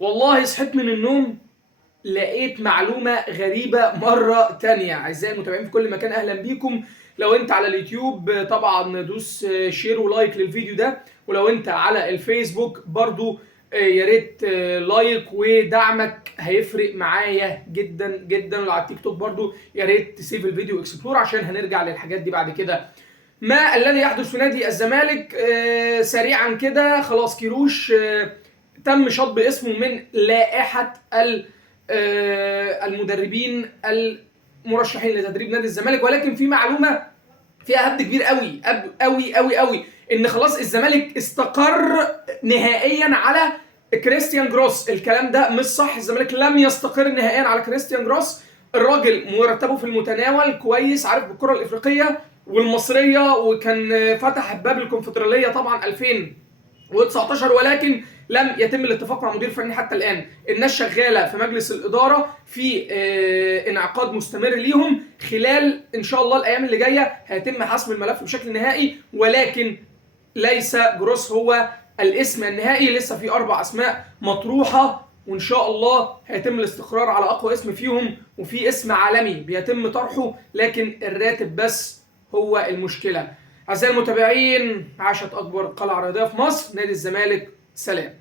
والله صحيت من النوم لقيت معلومة غريبة مرة تانية. أعزائي المتابعين في كل مكان، أهلا بيكم. لو أنت على اليوتيوب طبعا دوس شير ولايك للفيديو ده، ولو أنت على الفيسبوك برضو يا ريت لايك ودعمك هيفرق معايا جدا جدا. ولو على التيك توك برضو يا ريت تسيب الفيديو اكسبلور عشان هنرجع للحاجات دي بعد كده. ما الذي يحدث في نادي الزمالك؟ سريعا كده، خلاص كيروش تم شطب اسمه من لائحة المدربين المرشحين لتدريب نادي الزمالك، ولكن في معلومة فيها هبد كبير قوي قوي قوي قوي، ان خلاص الزمالك استقر نهائيا على كريستيان جروس. الكلام ده مش صح، الزمالك لم يستقر نهائيا على كريستيان جروس. الراجل مرتبه في المتناول، كويس، عارف بالكرة الافريقية والمصرية، وكان فتح باب الكونفدرالية طبعا 2019، ولكن لم يتم الاتفاق مع مدير فني حتى الان. الناس شغاله في مجلس الاداره في انعقاد مستمر ليهم. خلال ان شاء الله الايام اللي جايه هيتم حسم الملف بشكل نهائي، ولكن ليس جروس هو الاسم النهائي. لسه في 4 اسماء مطروحه، وان شاء الله هيتم الاستقرار على اقوى اسم فيهم، وفي اسم عالمي بيتم طرحه، لكن الراتب بس هو المشكله. أعزائي المتابعين، عاشت أكبر قلعة رياضية في مصر، نادي الزمالك. سلام.